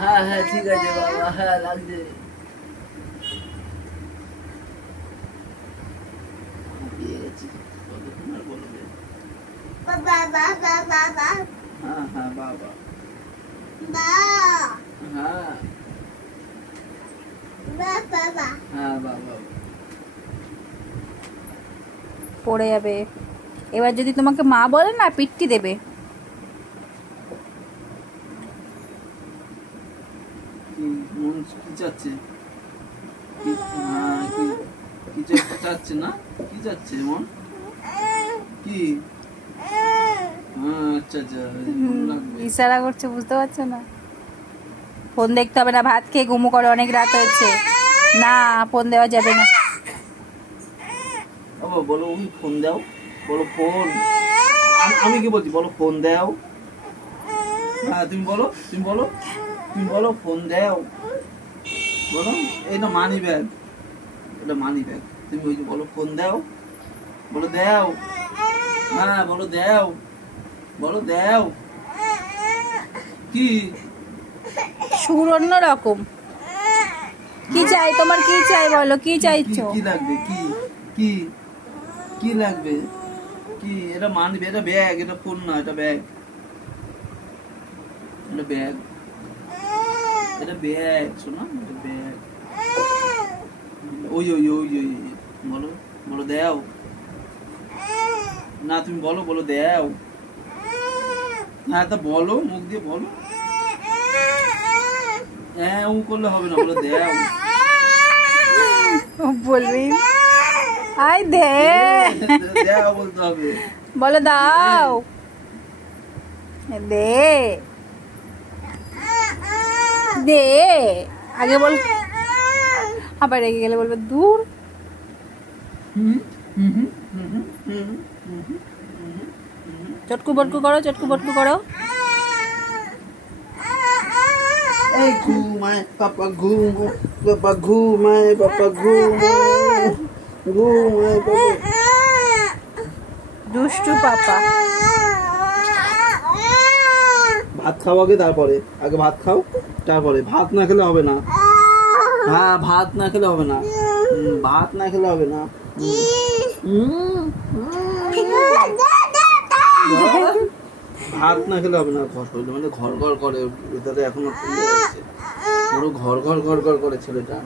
হ্যাঁ ঠিক আছে বাবা, হ্যাঁ লাগছে। পড়ে যাবে। এবার যদি তোমাকে মা বলে না, পিট্টি দেবে। কি চাচ্ছে না? কি চাচ্ছে মন? কি? আচ্ছা আচ্ছা, ইশারা করছে, বুঝতে পারছো না? ফোন দেখতে হবে না, ভাত খেয়ে ঘুমো করো, অনেক রাত হয়েছে। না, ফোন দেওয়া যাবে না। বাবা বলো, তুমি ফোন দাও, বলো ফোন। আমি কি বলছি, বলো ফোন দাও। হ্যাঁ তুমি বলো, তুমি বলো, তুমি বলো ফোন দাও, বলো। এই না মানি ব্যাগ, এটা মানি ব্যাগ। তুমি ওই যে বলো ফোন দাও, বলো দাও। হ্যাঁ বলো দাও, বলো দাও। কি সুর অন্য রকম। কি চাই তোমার, কি চাই বলো, কি চাইছো? কি লাগবে, কি কি কি লাগবে? কি? এটা মানি ব্যাগ, এটা ব্যাগ, এটা ফোন না, এটা ব্যাগ, এটা ব্যাগ, এটা ব্যাগ। শোনো, এটা ব্যাগ। ওই ওই ওই ওই বলো, বলো দাও। না তুমি বলো, বলো দাও। হ্যাঁ তা বলো, মুখ দিয়ে বলো। হ্যাঁ ও করলে হবে না, বলো দাও। বলবি আই দে, দাও বলতে হবে। বলো দাও, দে দে। আগে বল, আবার রেগে গেলে বলবে দূর। চটকু বটকু করো, চটকু বটকু করো। এই ঘুমায় পাপা, ঘুমায় পাপা, ঘুমায় পাপা, ঘুমায় ঘুমায় পাপা। দুষ্টু পাপা। ভাত খাও আগে, তারপরে। আগে ভাত খাও, তারপরে। ভাত না খেলে হবে না। হ্যাঁ ভাত না খেলে হবে না, ভাত না খেলে হবে না। ভাত না খেলে হবে না। ঘর হইলো মানে ঘর ঘর করে, ভিতরে এখনো পুরো ঘর ঘর ঘর ঘর করে ছেলেটা।